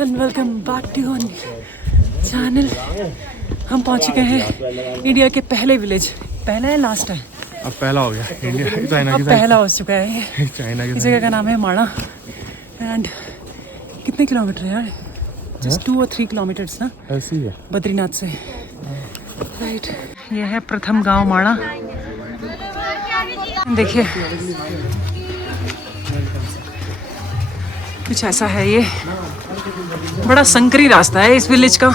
And welcome back to channel. हम पहुंच चुके हैं इंडिया के पहले विलेज। पहला है लास्ट है? अब पहला हो गया इंडिया चाइना अब पहला हो चुका है ये। चाइना की इस जगह का नाम है माणा। एंड कितने किलोमीटर है यार? जस्ट 2 और 3 किलोमीटर्स ना ऐसी है बद्रीनाथ से। राइट, ये है प्रथम गांव माणा। देखिए कुछ ऐसा है। ये बड़ा संकरी रास्ता है इस विलेज का,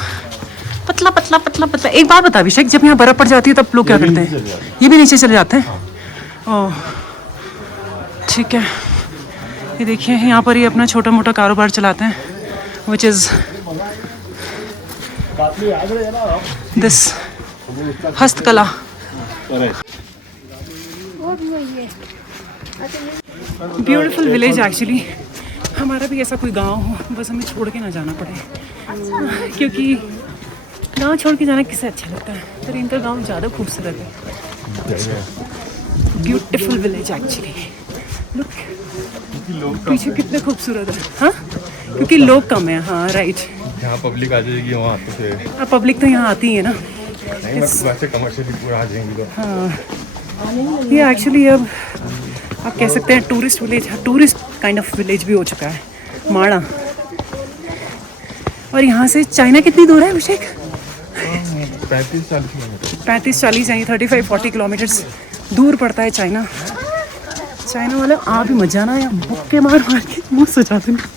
पतला पतला पतला पतला। एक बात बता अभिषेक, जब यहाँ बर्फ पड़ जाती है तब लोग क्या करते हैं? ये भी नीचे चले जाते हैं? ओह ठीक है। ये देखिए यहाँ पर ये अपना छोटा मोटा कारोबार चलाते हैं, विच इज़ दिस हस्तकला। Beautiful village actually. हमारा भी ऐसा कोई गांव हो, बस हमें छोड़ के ना जाना पड़े, क्योंकि गांव छोड़ के जाना किसे अच्छा लगता है। पर इनका गांव ज़्यादा खूबसूरत है। Beautiful village actually. लुक पीछे कितने खूबसूरत है। हाँ क्योंकि लोग कम है। हाँ राइट, यहाँ पब्लिक आ जाएगी वहाँ पे। अब पब्लिक तो यहाँ आती है ना। वैसे कमर्शियली पूरा आ जाएंगी तो। हाँ ये एक्चुअली अब आप कह सकते हैं tourist village, tourist kind of village भी हो चुका है माणा। और यहाँ से चाइना कितनी दूर है अभिषेक? 35-40 किलोमीटर। 35-40 यानी 35-40 किलोमीटर्स दूर पड़ता है चाइना। चाइना वाले आ भी मत जाना या मुक्के मार मार के मुँह सजा देना।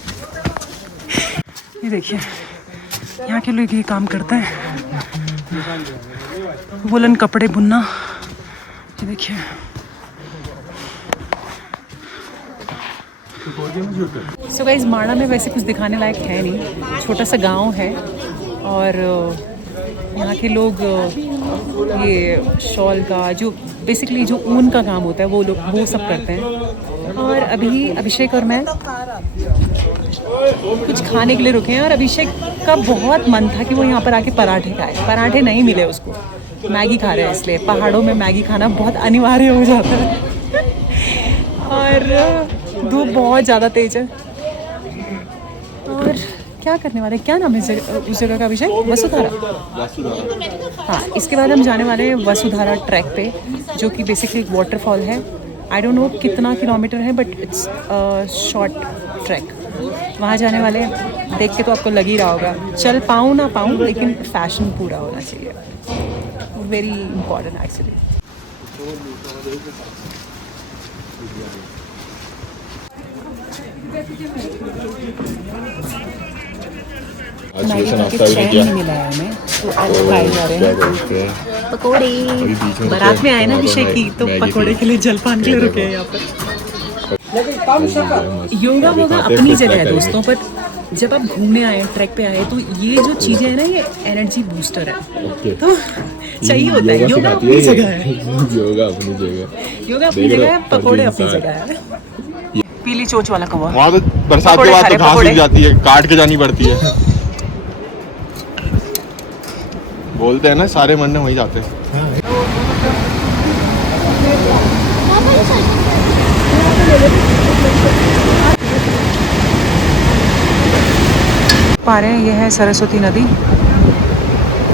ये देखिए यहाँ के लोग ये काम करते हैं, वुलन कपड़े बुनना। ये देखिए सो गाइस, माणा में वैसे कुछ दिखाने लायक है नहीं, छोटा सा गांव है। और यहाँ के लोग ये शॉल का जो बेसिकली जो ऊन का काम होता है वो सब करते हैं। और अभी अभिषेक और मैं कुछ खाने के लिए रुके हैं। और अभिषेक का बहुत मन था कि वो यहाँ पर आके पराठे खाए। पराठे नहीं मिले उसको, मैगी खा रहे हैं। इसलिए पहाड़ों में मैगी खाना बहुत अनिवार्य हो जाता है। और धूप बहुत ज़्यादा तेज है। और क्या करने वाले, क्या नाम है उस जगह का अभिषेक? वसुधारा। हाँ, इसके बाद हम जाने वाले हैं वसुधारा ट्रैक पे, जो कि बेसिकली एक वाटरफॉल है। आई डोंट नो कितना किलोमीटर है, बट इट्स शॉर्ट ट्रैक। वहाँ जाने वाले हैं। देख के तो आपको लग ही रहा होगा, चल पाऊँ ना पाऊँ लेकिन फैशन पूरा होना चाहिए। Very important actually. नहीं मिला है हमें, तो आज खाए जा रहे हैं पकौड़े। बारात में आए ना अभिषेक की, तो पकौड़े के लिए जलपान के लिए रुके हैं यहाँ पर। योगा वोगा अपनी जगह है दोस्तों, पर जब आप घूमने आए, ट्रैक पे आए, तो ये जो चीजें है ना, ये एनर्जी बूस्टर है। तो चाहिए होता है। योगा अपनी जगह है, योगा अपनी जगह है, पकौड़े अपनी जगह है। पीली चोंच वाला कौवा। वहाँ तो बरसात के बाद तो घास उग जाती है, काट के जानी पड़ती है। बोलते हैं ना सारे मरने वही जाते हैं। पा रहे हैं, ये है सरस्वती नदी।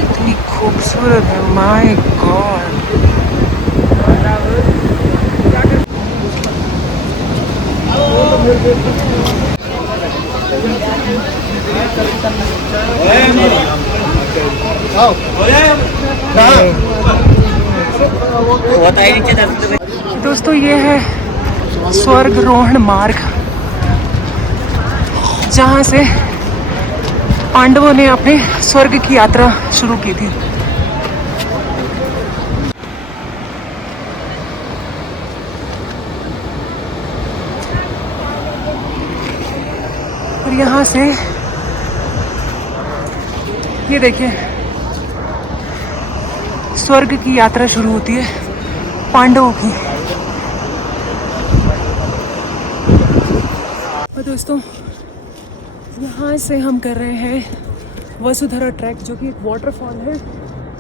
इतनी खूबसूरत है, माय गॉड। दोस्तों ये है स्वर्गारोहण मार्ग, जहाँ से पांडवों ने अपने स्वर्ग की यात्रा शुरू की थी। और यहाँ से ये देखिए स्वर्ग की यात्रा शुरू होती है पांडवों की। और दोस्तों यहाँ से हम कर रहे हैं वसुधरा ट्रैक, जो कि एक वाटरफॉल है।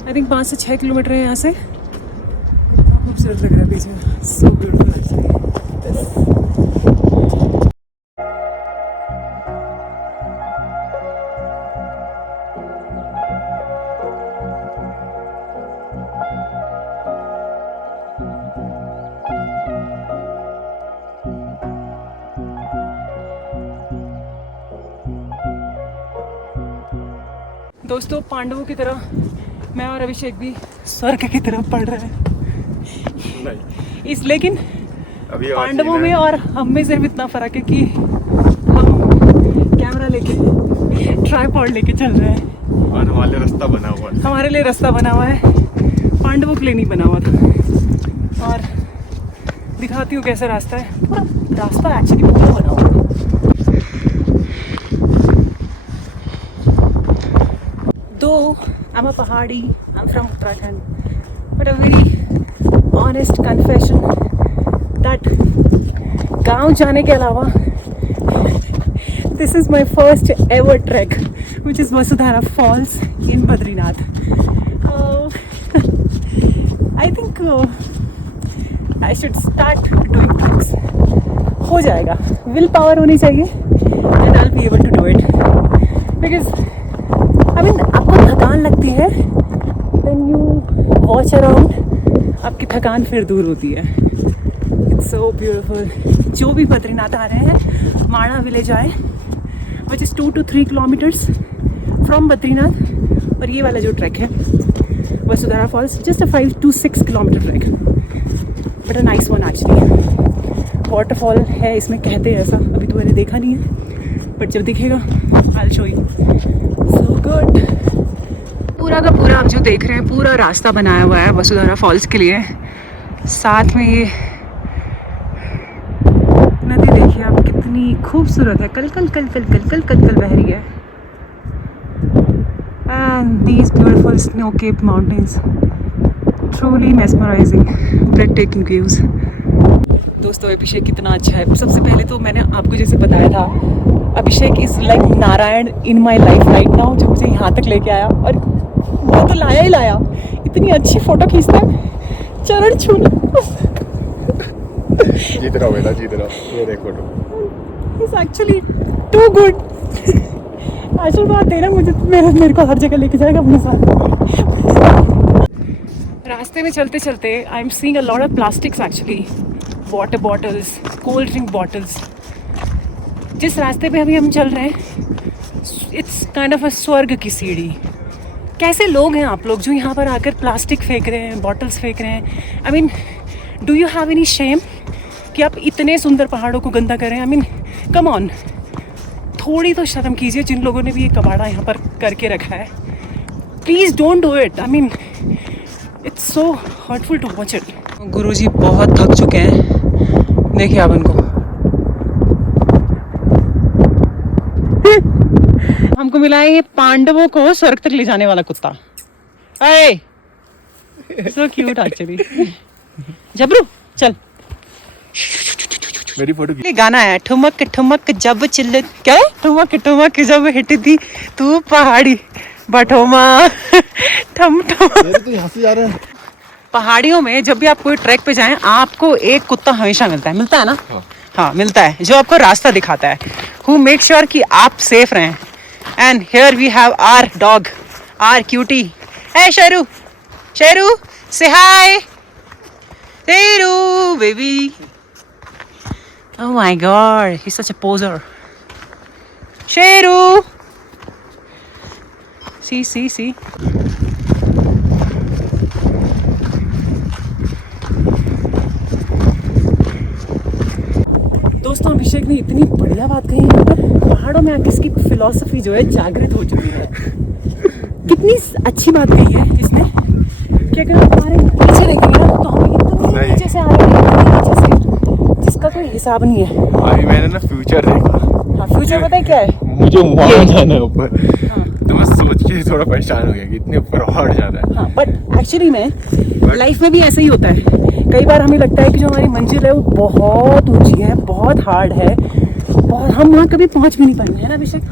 आई थिंक 5 से 6 किलोमीटर है यहाँ से। खूबसूरत लग रहा है पीछे, सो ब्यूटीफुल। दोस्तों पांडवों की तरह मैं और अभिषेक भी स्वर्ग की तरफ पढ़ रहे हैं। लेकिन पांडवों में और हम में सिर्फ इतना फर्क है कि हम कैमरा लेके ट्राइपॉड लेके चल रहे हैं और हमारे रास्ता बना हुआ है। हमारे लिए रास्ता बना हुआ है, पांडवों के लिए नहीं बना हुआ था। और दिखाती हूँ कैसा रास्ता है। पूरा रास्ता एक्चुअली पूरा बना हुआ है। Though I'm a Pahadi, I'm from Uttarakhand, but a very honest confession that गांव जाने के अलावा this is my first ever trek, which is Vasudhara Falls in Badrinath. I think I should start doing treks. हो जाएगा, will power होनी चाहिए and I'll be able to do it because I mean, आपको थकान लगती है, then you watch around, आपकी थकान फिर दूर होती है। It's so beautiful. जो भी बद्रीनाथ आ रहे हैं, माणा विलेज आए, which is 2 to 3 kilometers from Badrinath. और ये वाला जो ट्रैक है Vasundhara false, just a 5 to 6 kilometer trek, but a nice one actually. Waterfall है इसमें, कहते हैं ऐसा, अभी तो मैंने देखा नहीं है, बट जब दिखेगा I'll show you. So good. पूरा का पूरा आप जो देख रहे हैं, पूरा रास्ता बनाया हुआ है वसुधरा फॉल्स के लिए। साथ में ये नदी देखिए आप, कितनी खूबसूरत है, कल कल कल कल कल कल कल कल बह रही है। And these beautiful snow-capped mountains, truly mesmerizing, breathtaking views. दोस्तों अभिषेक कितना अच्छा है। सबसे पहले तो मैंने आपको जैसे बताया था, Abhishek is like Narayan in my life right now, जो मुझे यहाँ तक लेके आया। और वो तो लाया ही लाया, इतनी अच्छी फोटो खींचता है, चरण छूना। जीत रहा बेटा, जीत रहा। ये देख photo, is actually too good. आशीर्वाद देना मुझे, मेरे को हर जगह लेके जाएगा अपने साथ। रास्ते में चलते चलते I am seeing a lot of plastics actually, water bottles, cold drink bottles. जिस रास्ते पे अभी हम चल रहे हैं, इट्स काइंड ऑफ अ स्वर्ग की सीढ़ी। कैसे लोग हैं आप लोग जो यहाँ पर आकर प्लास्टिक फेंक रहे हैं, बॉटल्स फेंक रहे हैं। I mean, do you have any shame कि आप इतने सुंदर पहाड़ों को गंदा करें? आई मीन कम ऑन, थोड़ी तो शर्म कीजिए। जिन लोगों ने भी ये कबाड़ा यहाँ पर करके रखा है, please don't do it. I mean it's so hurtful to watch it. गुरुजी बहुत थक चुके हैं, देखिए आप इनको। हमको मिला है ये पांडवों को स्वर्ग तक ले जाने वाला कुत्ता। Hey! So cute actually. जबरू चल, मेरी फोटो ये गाना है, ठुमक ठुमक जब चिल्ले, क्या है? ठुमक ठुमक जब हिट दी तू पहाड़ी बठोमा ठम ठम। तो यहाँ से जा रहे हैं। पहाड़ियों में जब भी आप कोई ट्रैक पे जाएं, आपको एक कुत्ता हमेशा मिलता है ना? हाँ मिलता है, जो आपको रास्ता दिखाता है, who make sure कि आप सेफ रहें। And here we have our dog, our cutie. Hey Sharu, Sharu, say hi. Sharu, baby. Oh my God, he's such a poser. Sharu. See. दोस्तों अभिषेक ने इतनी बढ़िया बात कही है, पहाड़ों में आके इसकी फिलॉसफी जो है जागृत हो चुकी है। कितनी अच्छी बात कही है इसने कि अगर हम हमारे पीछे देखेंगे ना, तो हम एकदम नीचे से आ रहे हैं, नीचे से, जिसका कोई हिसाब नहीं है। अभी मैंने ना फ्यूचर देखा। हाँ, फ्यूचर पता है क्या है? मुझे वहाँ जाना है ऊपर। तो मैं सोच के थोड़ा परेशान हो गया कि इतने ऊपर और जाना है। हाँ, बट एक्चुअली में लाइफ में भी ऐसा ही होता है। कई बार हमें लगता है कि जो हमारी मंजिल है वो बहुत ऊंची है, बहुत हार्ड है और हम वहाँ कभी पहुँच भी नहीं पाएंगे, है ना अभिषेक?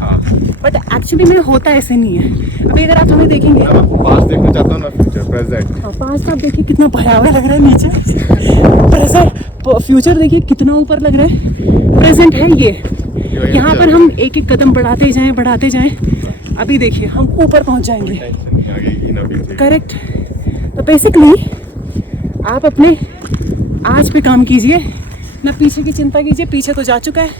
बट एक्चुअली में होता ऐसे नहीं है। अभी अगर आप हमें देखेंगे, पास देखना चाहता हूँ ना, फ्यूचर प्रेजेंट। हाँ, पास आप देखिए कितना भयावह लग रहा है नीचे, प्रेजेंट। फ्यूचर देखिए कितना ऊपर लग रहा है, प्रेजेंट है ये। यहाँ पर हम एक एक कदम बढ़ाते जाएं। अभी देखिए हम ऊपर पहुँच जाएंगे। करेक्ट। तो बेसिकली आप अपने आज पे काम कीजिए, ना पीछे की चिंता कीजिए। पीछे तो जा चुका है,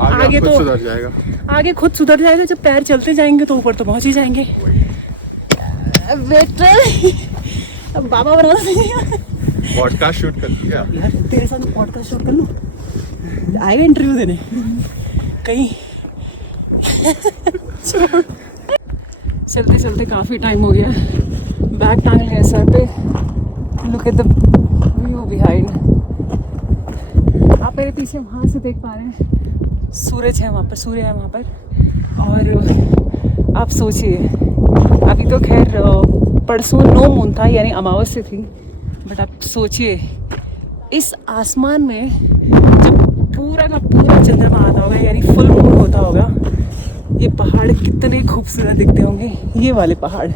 आगे तो सुधर जाएगा। आगे खुद सुधर जाएगा। जब पैर चलते जाएंगे तो ऊपर तो पहुंच ही जाएंगे। बेटा अब बाबा बना पॉडकास्ट शूट करती है यार, तेरे साथ पॉडकास्ट शूट कर लूं? आएगा इंटरव्यू देने कहीं? चलते चलते काफ़ी टाइम हो गया, बैग टांग लिया सर पे। Look at the view behind. आप मेरे पीछे वहाँ से देख पा रहे हैं, सूरज है वहाँ पर, सूर्य है वहाँ पर। और आप सोचिए, अभी तो खैर परसों नो मून था, यानी अमावस्या थी। बट आप सोचिए इस आसमान में जब पूरा का पूरा चंद्रमा आता होगा, यानी फुल मून होता होगा, ये पहाड़ कितने खूबसूरत दिखते होंगे। ये वाले पहाड़,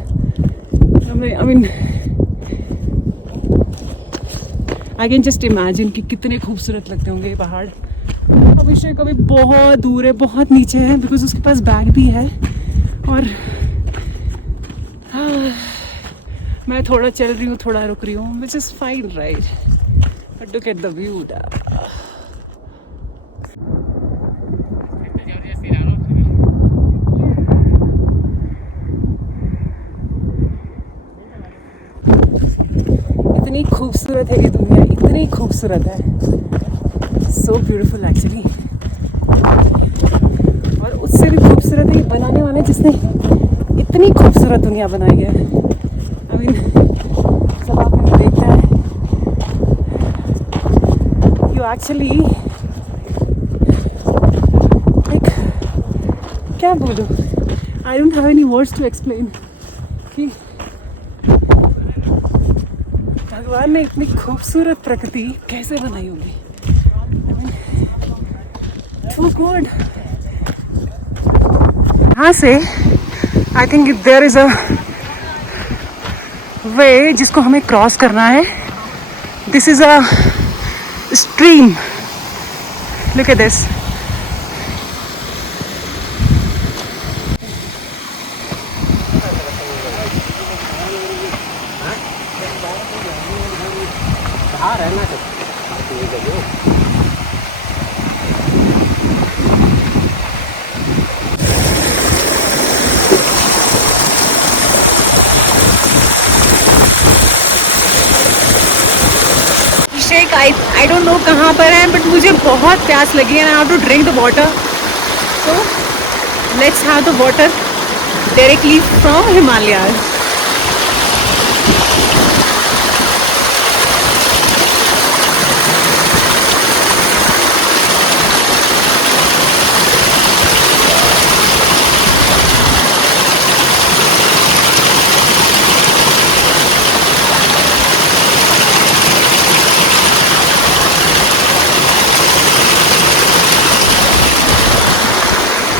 आई कैन जस्ट इमेजिन कि कितने खूबसूरत लगते होंगे ये पहाड़। अभिषेक अभी बहुत दूर है, बहुत नीचे है, बिकॉज उसके पास बैग भी है। और मैं थोड़ा चल रही हूँ, थोड़ा रुक रही हूँ, which is fine right. But look at the view. इतनी खूबसूरत है ये दुनिया, इतनी खूबसूरत है, सो ब्यूटीफुल एक्चुअली। और उससे भी खूबसूरत है बनाने वाले जिसने इतनी खूबसूरत दुनिया बनाई है। आई मीन सब आपने देखता है, यू एक्चुअली लाइक, क्या बोलूं, I don't have any words to explain कि भगवान ने इतनी खूबसूरत प्रकृति कैसे बनाई होगी। Too good. यहाँ से I think there is a way जिसको हमें क्रॉस करना है। This is a stream, look at this. I don't know कहाँ पर है, बट मुझे बहुत प्यास लगी है। I have to drink the water, so let's have the water directly from Himalaya.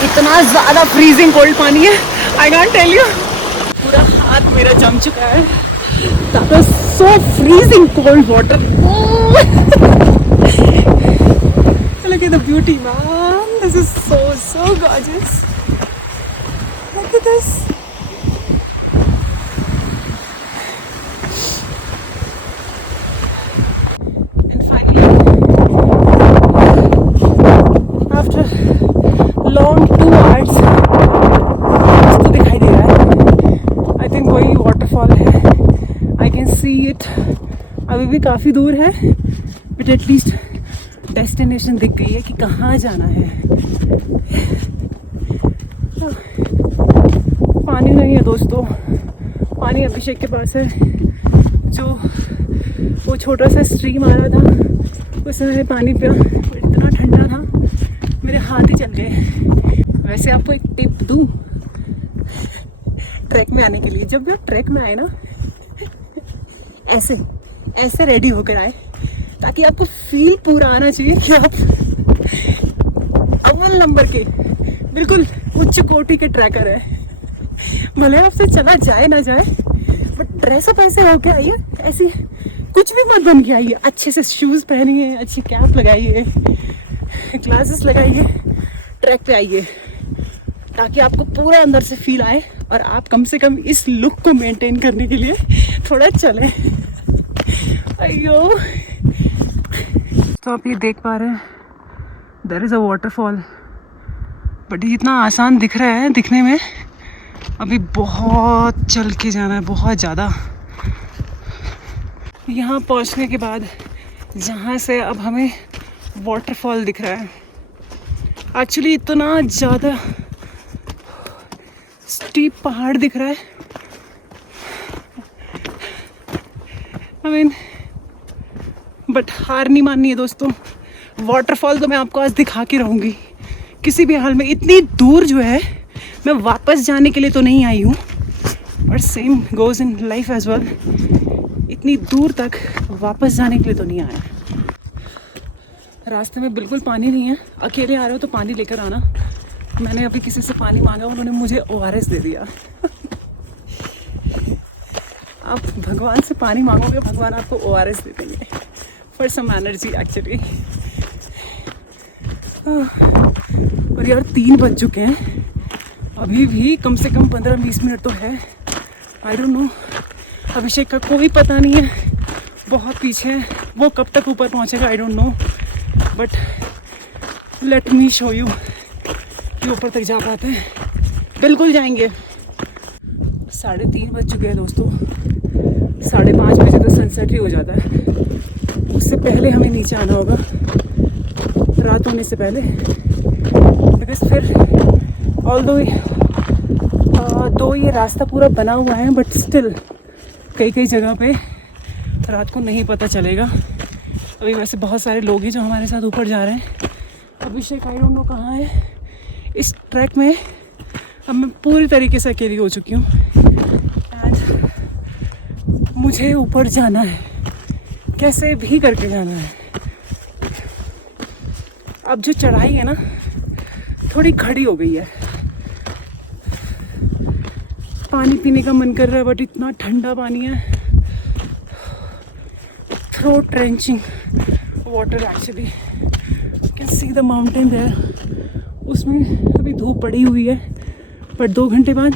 इतना ज़्यादा फ्रीजिंग कोल्ड पानी है, आई कांट टेल यू। पूरा हाथ मेरा जम चुका है। That was so freezing cold water. Look at the beauty, man. This is so gorgeous. Look at this. And finally, after long 2 hours, कुछ तो दिखाई दे रहा है। I think वही waterfall है। I can see it. अभी भी काफ़ी दूर है, but at least डेस्टिनेशन दिख गई है कि कहाँ जाना है। पानी नहीं है दोस्तों, पानी अभिषेक के पास है। जो वो छोटा सा स्ट्रीम आ रहा था उसमें पानी पिया, इतना ठंडा था मेरे हाथ ही जल गए। वैसे आपको एक टिप दूँ ट्रैक में आने के लिए, जब भी आप ट्रैक में आए ना, ऐसे ऐसे रेडी होकर आए ताकि आपको फील पूरा आना चाहिए कि आप अव्वल नंबर के बिल्कुल उच्च कोटि के ट्रैकर है। भले आपसे चला जाए ना जाए, बट ड्रेसअप ऐसे होके आइए, ऐसी कुछ भी मत बन के आइए। अच्छे से शूज पहनिए, अच्छी कैप लगाइए, ग्लासेस लगाइए, ट्रैक पे आइए ताकि आपको पूरा अंदर से फील आए और आप कम से कम इस लुक को मेंटेन करने के लिए थोड़ा चलें। अयो, तो आप ये देख पा रहे हैं, there is a waterfall, but ये जितना आसान दिख रहा है दिखने में, अभी बहुत चल के जाना है, बहुत ज़्यादा। यहाँ पहुँचने के बाद जहाँ से अब हमें वाटरफॉल दिख रहा है, एक्चुअली इतना ज़्यादा स्टीप पहाड़ दिख रहा है, आई मीन, बट हार नहीं माननी है दोस्तों। वाटरफॉल तो मैं आपको आज दिखा के रहूँगी किसी भी हाल में। इतनी दूर जो है, मैं वापस जाने के लिए तो नहीं आई हूँ, but same goes in life as well. इतनी दूर तक वापस जाने के लिए तो नहीं आया। रास्ते में बिल्कुल पानी नहीं है, अकेले आ रहे हो तो पानी लेकर आना। मैंने अभी किसी से पानी मांगा, उन्होंने मुझे ORS दे दिया। आप भगवान से पानी मांगोगे, भगवान आपको ORS दे देंगे फॉर सम एनर्जी एक्चुअली। और यार 3 बज चुके हैं, अभी भी कम से कम 15-20 मिनट तो है। आई डोंट नो, अभिषेक का कोई पता नहीं है, बहुत पीछे है, वो कब तक ऊपर पहुंचेगा आई don't no, but let me show you कि ऊपर तक जा पाते हैं। बिल्कुल जाएंगे। 3:30 बज चुके हैं दोस्तों, 5:30 बजे तो सनसेट ही हो जाता है। उससे पहले हमें नीचे आना होगा, रात होने से पहले, बिकॉज फिर ऑल्दो दो ये रास्ता पूरा बना हुआ है, बट स्टिल कई जगह पे रात को नहीं पता चलेगा। अभी वैसे बहुत सारे लोग हैं जो हमारे साथ ऊपर जा रहे हैं। अभिषेक आई डोंट नो कहाँ है। इस ट्रैक में अब मैं पूरी तरीके से अकेली हो चुकी हूँ एंड मुझे ऊपर जाना है, कैसे भी करके जाना है। अब जो चढ़ाई है ना, थोड़ी खड़ी हो गई है। पानी पीने का मन कर रहा है, बट इतना ठंडा पानी है, throat trenching water actually. You can see the mountain there. उसमें अभी धूप पड़ी हुई है, बट 2 घंटे बाद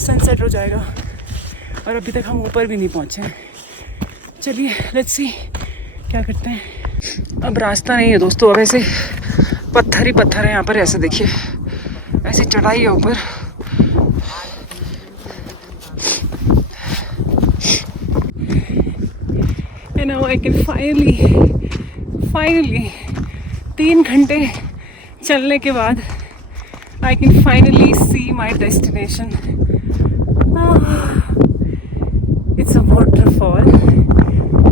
सनसेट हो जाएगा और अभी तक हम ऊपर भी नहीं पहुँचे हैं। चलिए लेट्स सी क्या करते हैं। अब रास्ता नहीं है दोस्तों, अब ऐसे पत्थर ही पत्थर है यहाँ पर। ऐसे देखिए, ऐसी चढ़ाई है ऊपर। And now I can finally 3 घंटे चलने के बाद I can finally see my destination. It's a waterfall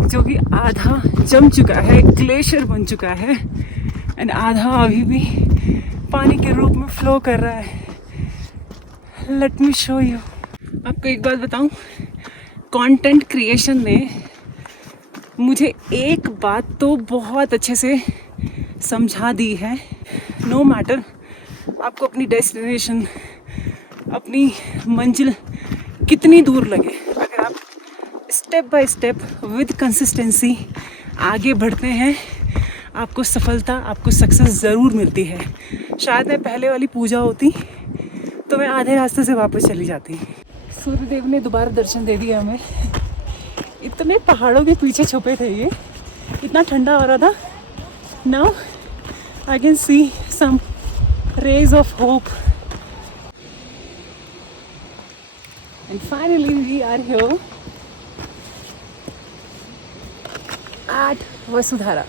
जो कि आधा जम चुका है, ग्लेशियर बन चुका है, एंड आधा अभी भी पानी के रूप में फ्लो कर रहा है। Let me show you. आपको एक बात बताऊं, कंटेंट क्रिएशन में मुझे एक बात तो बहुत अच्छे से समझा दी है। नो मैटर आपको अपनी डेस्टिनेशन, अपनी मंजिल कितनी दूर लगे, अगर आप step by step with consistency आगे बढ़ते हैं, आपको सफलता, आपको सक्सेस ज़रूर मिलती है। शायद मैं पहले वाली पूजा होती तो मैं आधे रास्ते से वापस चली जाती। सूर्यदेव ने दोबारा दर्शन दे दिया हमें। इतने पहाड़ों के पीछे छुपे थे ये, इतना ठंडा हो रहा था। Now I can see some rays of hope and finally we are here at Vasudhara.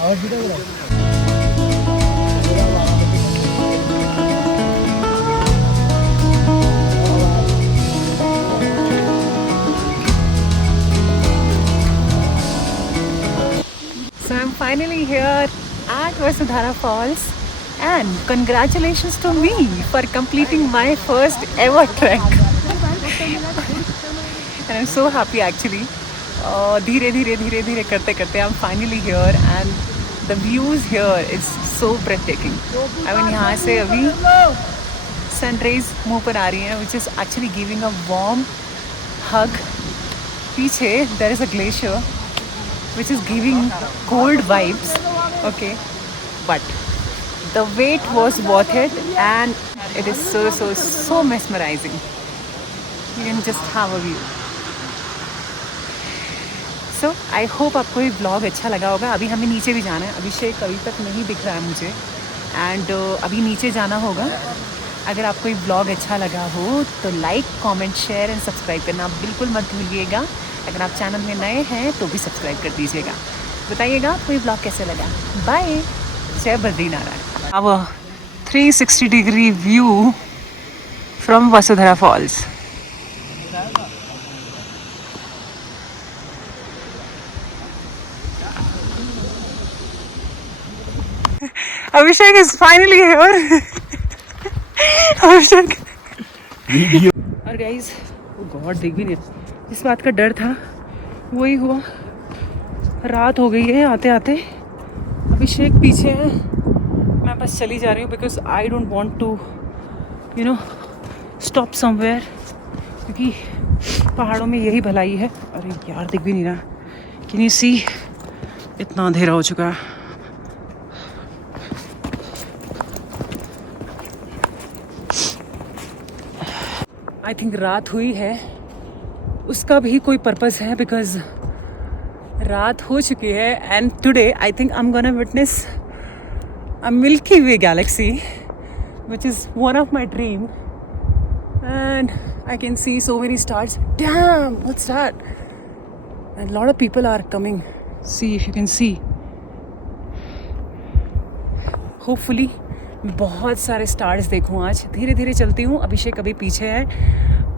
और at Vasudhara Falls and congratulations to me for completing my first ever trek. And I'm so happy actually. धीरे धीरे करते करते I'm finally here and the views here is so breathtaking. I mean यहाँ से अभी sun rays मुँह पर आ रही हैं which is actually giving a warm hug. पीछे there is a glacier which is giving cold vibes. Okay, but the wait was worth it and it is so mesmerizing. You can just have a view. So I hope आपको ये vlog अच्छा लगा होगा. अभी हमें नीचे भी जाना है. अभिषेक अभी तक नहीं दिख रहा है मुझे and अभी नीचे जाना होगा. अगर आपको ये vlog अच्छा लगा हो तो like, comment, share and subscribe करना आप बिल्कुल मत भूलिएगा. अगर आप चैनल में नए हैं तो भी सब्सक्राइब कर दीजिएगा. बताइएगा आपको ये vlog कैसे लगा. बाय. जय Badrinarayan. Our 360-degree view from Vasudhara Falls. Abhishek is finally here. Abhishek. और गाइस, oh God, देख भी नहीं. जिस बात का डर था वही हुआ. रात हो गई है आते आते. अभिषेक पीछे है. मैं बस चली जा रही हूँ because I don't want to, you know, stop somewhere. क्योंकि पहाड़ों में यही भलाई है. अरे यार दिख भी नहीं रहा. Can you see? इतना अंधेरा हो चुका है. आई थिंक रात हुई है उसका भी कोई पर्पस है बिकॉज रात हो चुकी है and today I think I am gonna witness a milky way galaxy which is one of my dream and I can see so many stars. Damn, what's that? And lot of people are coming. See if you can see. Hopefully बहुत सारे stars देखूँ आज. धीरे धीरे चलती हूँ. अभिषेक अभी पीछे है.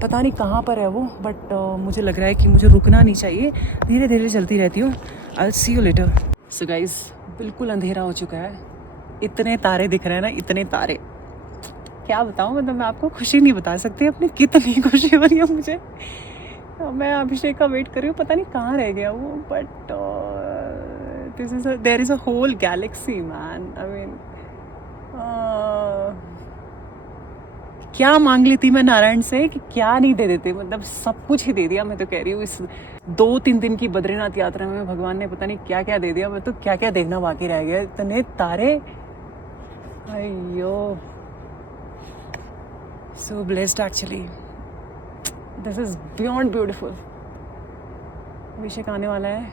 पता नहीं कहाँ पर है वो बट मुझे लग रहा है कि मुझे रुकना नहीं चाहिए. धीरे धीरे चलती रहती हूँ. I will see you later. So guys, बिल्कुल अंधेरा हो चुका है. इतने तारे दिख रहे हैं ना, इतने तारे. क्या बताऊँ, मतलब मैं आपको खुशी नहीं बता सकती अपनी कितनी खुशी हो रही है मुझे. मैं अभिषेक का वेट कर रही हूँ. पता नहीं कहाँ रह गया वो but there is a whole galaxy man. I mean क्या मांग ली थी मैं नारायण से कि क्या नहीं दे देते. मतलब सब कुछ ही दे दिया. मैं तो कह रही हूँ इस 2-3 दिन की बद्रीनाथ यात्रा में भगवान ने पता नहीं क्या क्या दे दिया. मैं तो क्या क्या देखना बाकी रह गया. इतने तारे. अयो, so blessed actually. This is beyond beautiful. Abhishek आने वाला है.